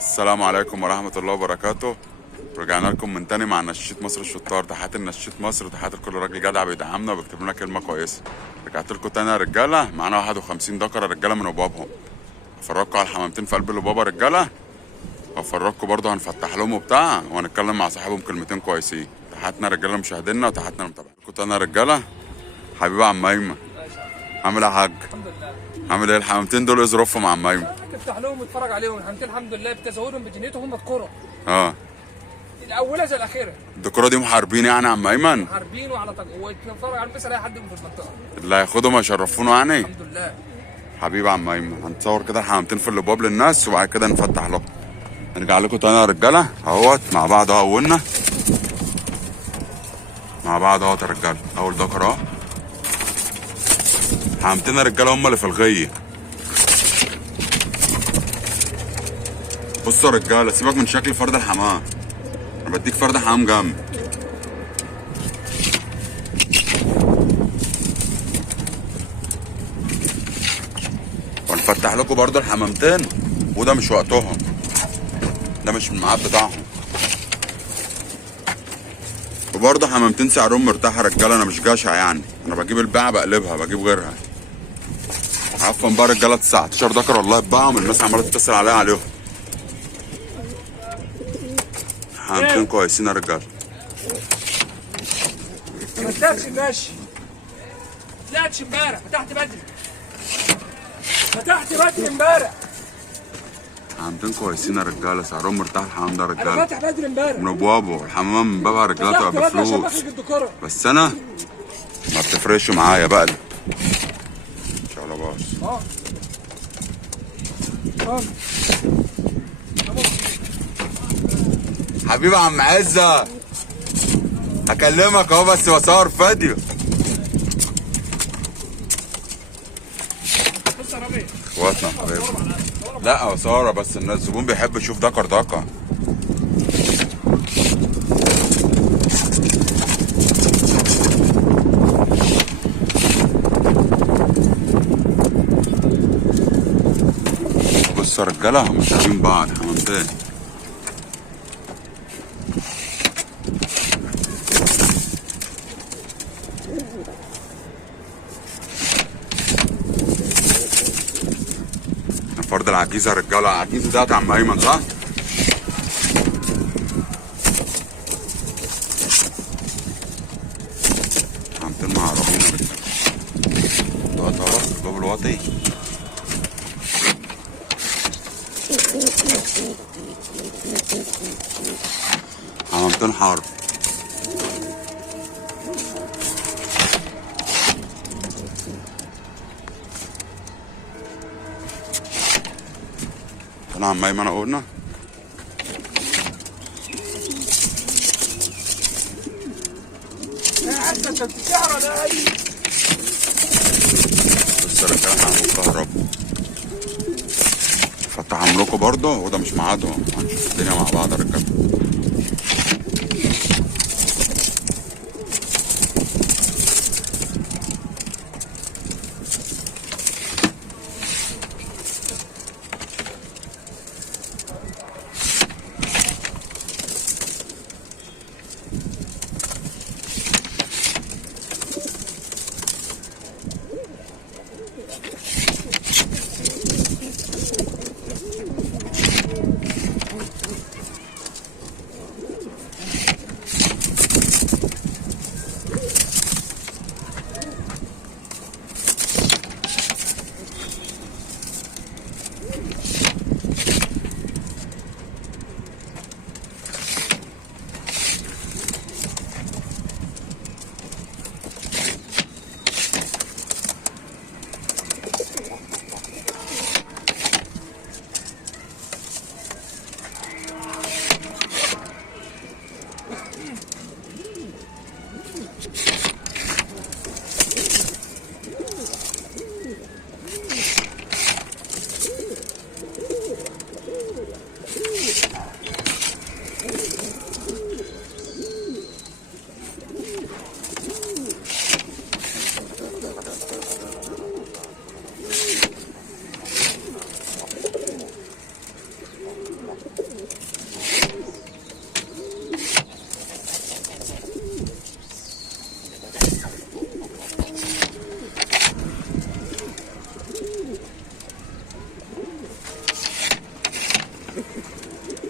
السلام عليكم ورحمة الله وبركاته. رجعنا لكم من تاني مع نشاشة مصر الشطار. تحياتي لنشاشة مصر وتحياتي لكل راجل جدع بيدعمنا وبيكتب لنا كلمة كويسة. رجعت لكم تاني يا رجالة، معانا 51 ذكر رجالة من أبوابهم. هفرجكم على الحمامتين في قلب الأبوابة رجالة، وهفرجكم برضه هنفتح لهم وبتاع وهنتكلم مع صاحبهم كلمتين كويسين. تحياتنا يا رجالة مشاهدينا وتحياتنا لمتابعينا. كنت تاني يا رجالة، حبيبي عم أيمن. عامل إيه يا حاج؟ الحمد لله. عامل إيه الحمامتين دول؟ إيه ظروفهم يا عم أيمن؟ تفتح لهم وتتفرج عليهم الحمد لله بتزودهم بجنيتهم هم تكرة اه الاولى زي الاخيره. الدكورة دي محاربين يعني يا عم أيمن؟ حاربين وعلى وتتفرج على بس اي حد من في المنطقه. اللي هياخدهم هيشرفونا يعني؟ الحمد لله. حبيبي عم ايمن، هنتصور كده الحمامتين في الابواب للناس وبعد كده نفتح لهم. نرجع لكم تاني يا رجاله اهوت مع بعض اهو. اولنا مع بعض اهوت يا رجاله. اول ذكر اهو. حمامتين يا رجاله هم اللي في الغيه. بصوا يا رجاله، سيبك من شكل فرد الحمام، انا بديك فرد حمام جامد. ونفتح لكم برضو الحمامتين، وده مش وقتهم، ده مش من الميعاد بتاعهم. وبرضه حمامتين سعرهم مرتاح يا رجاله، انا مش جشع يعني، انا بجيب الباعة بقلبها بجيب غيرها. عفوا بقى رجاله 19 ذكر والله اتباعهم، الناس عماله تتصل عليها عليهم. حمامتين كويسين يا رجاله. ما طلعتش ماشي، طلعتش امبارح، فتحت بدري امبارح. حمامتين كويسين يا رجاله، سعرهم مرتاح الحمام ده يا انا رجاله. فاتح بدري امبارح من ابوابه الحمام من بابها يا رجاله تبقى فتحت بدري عشان بفلوس، بخرج الدكرة. بس انا ما بتفرقش معايا بقلب. ان شاء الله باص. حبيبي عم عزة، هكلمك اهو بس بصور فيديو. بص يا ربيع، اخواتنا حبايبنا. لا بصورة بس، الناس الزبون بيحب يشوف دكر دكر. بص يا رجالة، هم شايفين بعض حمامتين. فرد العجيزة يا رجالة، العجيزة ده عم أيمن صح؟ حمامتين معربين يا رجالة. ده طرف الباب الواطي. حمامتين حرب. انا عم ايمن قلنا انت بتشعر ده. بس رجاله حمام الكهرباء فتح عملكوا برضه، وده مش ميعادهم، هنشوف الدنيا مع بعض يا رجاله.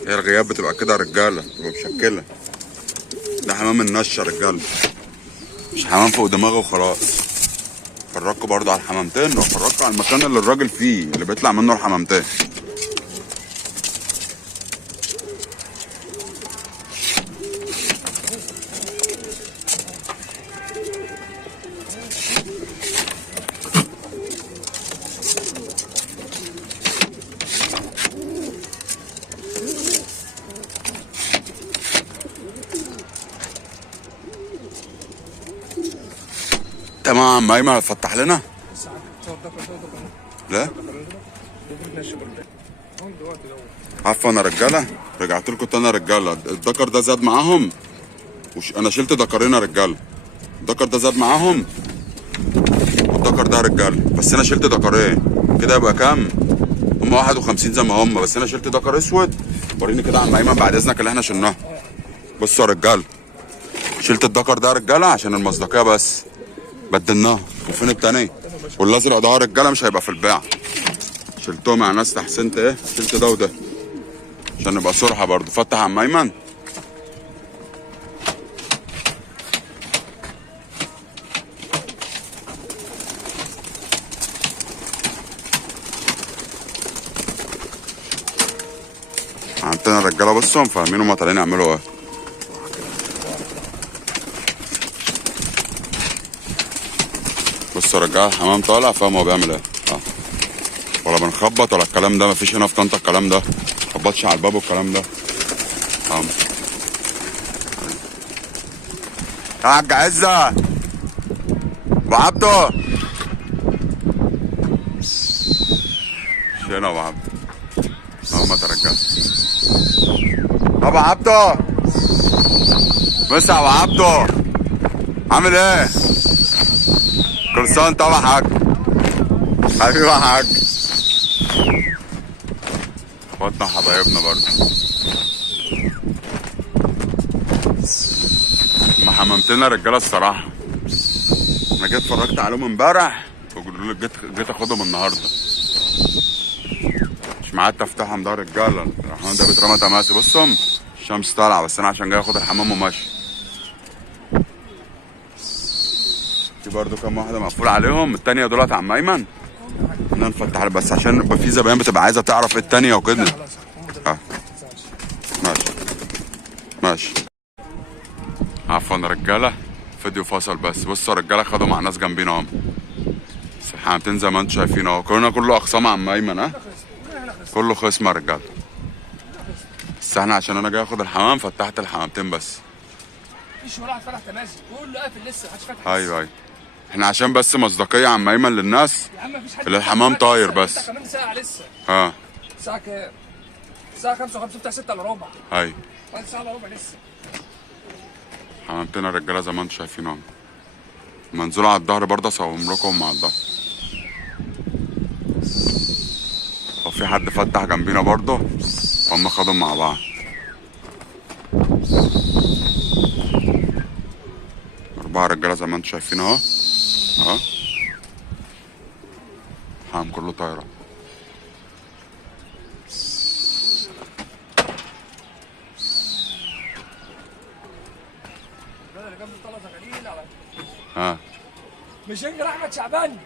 هي الغياب بتبقى كده يا رجاله، بتبقى مشكله. ده حمام النشه يا رجاله، مش حمام فوق دماغه وخلاص. فرجكوا برضه على الحمامتين وفرجكوا على المكان اللي الراجل فيه اللي بيطلع منه الحمامتين. تمام. ايمن هتفتح لنا؟ لا عفوا يا رجاله، رجعت لكم تاني يا رجاله. الدكر ده زاد معاهم انا شلت دكرين يا رجاله. الدكر ده زاد معاهم والدكر ده يا رجاله، بس انا شلت دكرين. كده يبقى كام؟ هم 51 زي ما هم، بس انا شلت دكر اسود. وريني كده يا عم ايمن بعد اذنك اللي احنا شلناه. بصوا يا رجاله، شلت الدكر ده يا رجاله عشان المصداقيه بس، بدلناه. وفين التاني؟ والازرق ده يا رجاله مش هيبقى في البيع. شلتهم مع ناس تحسنت ايه، شلت ده وده عشان نبقى صرحه برضه. فتح يا عم ايمن. عندنا الرجاله بصوا فاهمين هما طالعين يعملوا ايه. بصوا يا رجاله الحمام طالع فاهم هو بيعمل ايه. ولا بنخبط ولا الكلام ده، مفيش هنا في طنطا الكلام ده. مخبطش على الباب والكلام ده. يا حاج عزه ابو عبده، مش هنا ابو عبده. اهو ترجع ابو عبده. بس يا ابو عبده عامل ايه؟ كل سنه وانت يا حاج. حبيبي يا حاج. اخواتنا وحبايبنا برضه. ما حممتنا رجاله الصراحه. انا جيت اتفرجت عليهم امبارح وجيت اخدهم النهارده. مش معايا تفتحهم ده رجاله. الحمام ده بيترمى تماسي. بصهم الشمس طالعه بس انا عشان جاي اخد الحمام وماشي. في برضه كام واحده مقفول عليهم. التانيه دولت عم ايمن انا نفتح بس عشان يبقى في زباين بتبقى عايزه تعرف ايه التانيه وكده. ماشي ماشي. عفوا يا رجاله، فيديو فصل بس. بصوا يا رجاله خدوا مع ناس جنبينا اهم. الحمامتين زي ما انتم شايفين اهو. كله اقسام عم ايمن. ها كله خصم يا رجاله. بس احنا عشان انا جاي اخد الحمام فتحت الحمامتين بس. مفيش ولا واحد فتح تماسي، كله قافل لسه محدش فتح. ايوه احنا عشان بس مصداقيه عم ايمن للناس. يا عم مفيش حد اللي الحمام طاير بس. انت كمان ساعه لسه. الساعه كام؟ الساعه 5:05 بتاع 6 الا ربع. ايوه بعد ساعه الا ربع لسه. حمامتين الرجاله زي ما انتم شايفين اهو. منزول على الظهر برضه اصورهم لكم مع الظهر. وفي حد فتح جنبينا برضه وهم خدهم مع بعض. 4 رجاله زي ما انتم شايفين اهو. حمام كله طايره. مش انجل احمد شعبان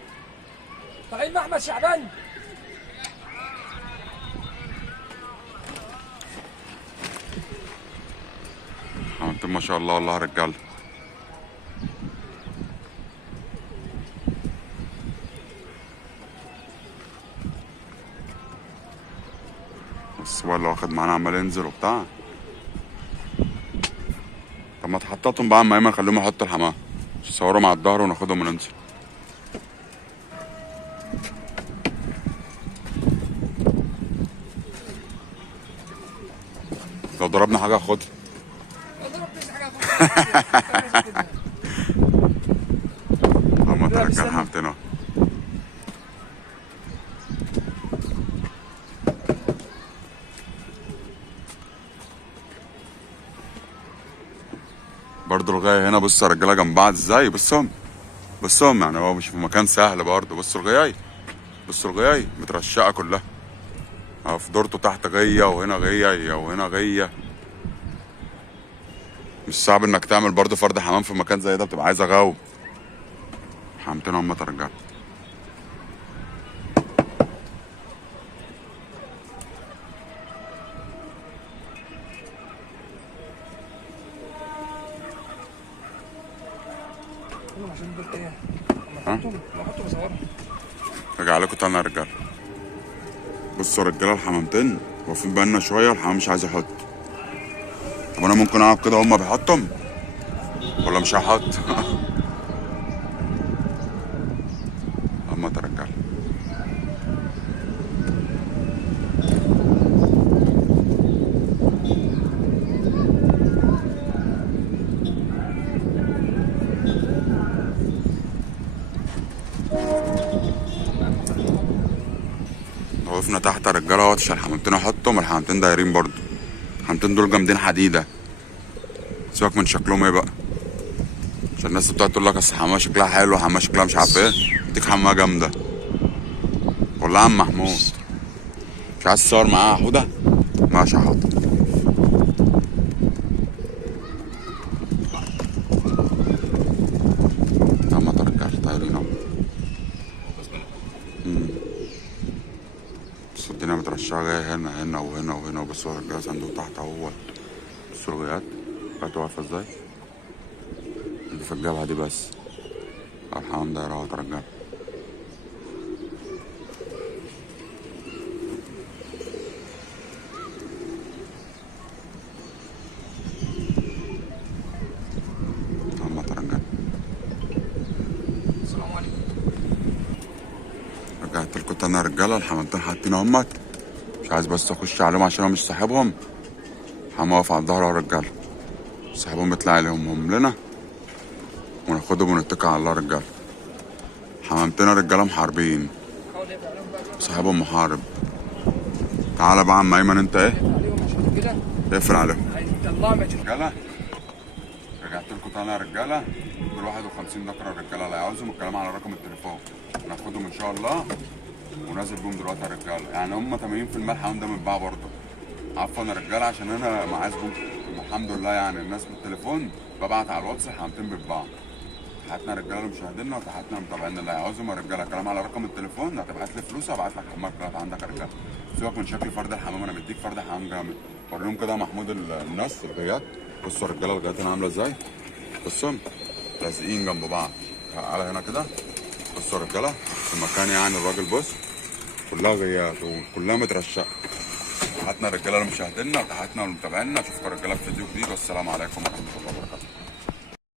طالعين مع احمد شعبان. حمامتين ما شاء الله والله يا رجاله. بس هو اللي واخد معانا عمال ينزل وبتاع. طب ما تحططهم بقى عم ايمن خليهم يحطوا الحمام يصوروا على الظهر وناخدهم وننزل. لو ضربنا حاجه خدها. هم ترجع حمامتين اهو. برضه الغاية هنا. بصوا يا رجاله جنب بعض ازاي. بصهم يعني هو مش في مكان سهل برضه. بصوا الغاية مترشقه كلها. في دورته تحت غيه وهنا غيه وهنا غيه. مش صعب انك تعمل برضه فرد حمام في مكان زي ده، بتبقى عايزه غاوي. حمامتين هم ترجع. عشان دول ايه؟ ها؟ لو حطوا بصورها. رجع لكم تاني يا رجاله. بصوا يا رجاله، الحمامتين واقفين بقالنا شويه، الحمام مش عايز يحط. طب انا ممكن اقعد كده هما بيحطهم ولا مش هحط؟ هما ترجع. وقفنا تحت يا رجاله اهوت عشان الحمامتين احطهم. الحمامتين دايرين برضو، الحمامتين دول جامدين حديده. سيبك من شكلهم ايه بقى، عشان الناس بتقعد تقول لك اصل حمامه شكلها حلو، حمامه شكلها مش عارف ايه. اديك حمامه جامده والله يا عم محمود. مش عايز تصور معاها حوده؟ ماشي حاضر. اما ترجعش طايرين اهو. بس الدنيا مترشقه جايه هنا وهنا وبس. هو الرجاله صندوق تحت اهوت. بصوا الغيات بقت واقفه ازاي. اللي في الجبهه دي بس. الحمام دايره اهو ترجع. اما ترجع. السلام عليكم. رجعت لكم تاني يا رجاله. الحمامتين حاطين اهمت، مش عايز بس اخش عليهم عشان انا مش صاحبهم. حمام واقف على الظهر يا رجاله، صاحبهم يطلع عليهم هم لنا وناخدهم ونتكل على الله يا رجاله. حمامتين يا رجاله محاربين، حاول يقفل عليهم بقى. صاحبهم محارب. تعالى بقى عم ايمن انت ايه، يقفل عليهم عشان كده اقفل عليهم. هيطلعوا مجنون. رجاله رجعت لكم تاني يا رجاله. دول 51 ذكر يا رجاله، اللي عاوزهم الكلام على رقم التليفون ناخدهم ان شاء الله ونازل بيهم دلوقتي يا رجاله. يعني هم 80% الحمام ده متباع برضه. عفوا يا رجاله عشان انا معايا زبون الحمد لله. يعني الناس بالتليفون ببعت على الواتس الحمامتين بيتباعوا. تحياتنا يا رجاله لمشاهدينا وتحياتنا لمتابعينا. اللي عاوزهم يا رجاله كلام على رقم التليفون، هتبعت لي فلوس هبعت لك حمام كده عندك يا رجاله. سيبك من شكل فرد الحمام، انا مديك فرد حمام جامد. وريهم كده يا محمود الناس الغيات. بصوا يا رجاله الغيات هنا عامله ازاي. بصوا لازقين جنب بعض. تعالى هنا كده. بصوا يا رجاله في المكان، يعني الراجل بص كلها غيات وكلها مترشقه. تحياتنا يا رجاله لمشاهدينا وتحياتنا لمتابعينا. اشوفكم يا رجاله في فيديو جديد، والسلام عليكم ورحمه الله وبركاته.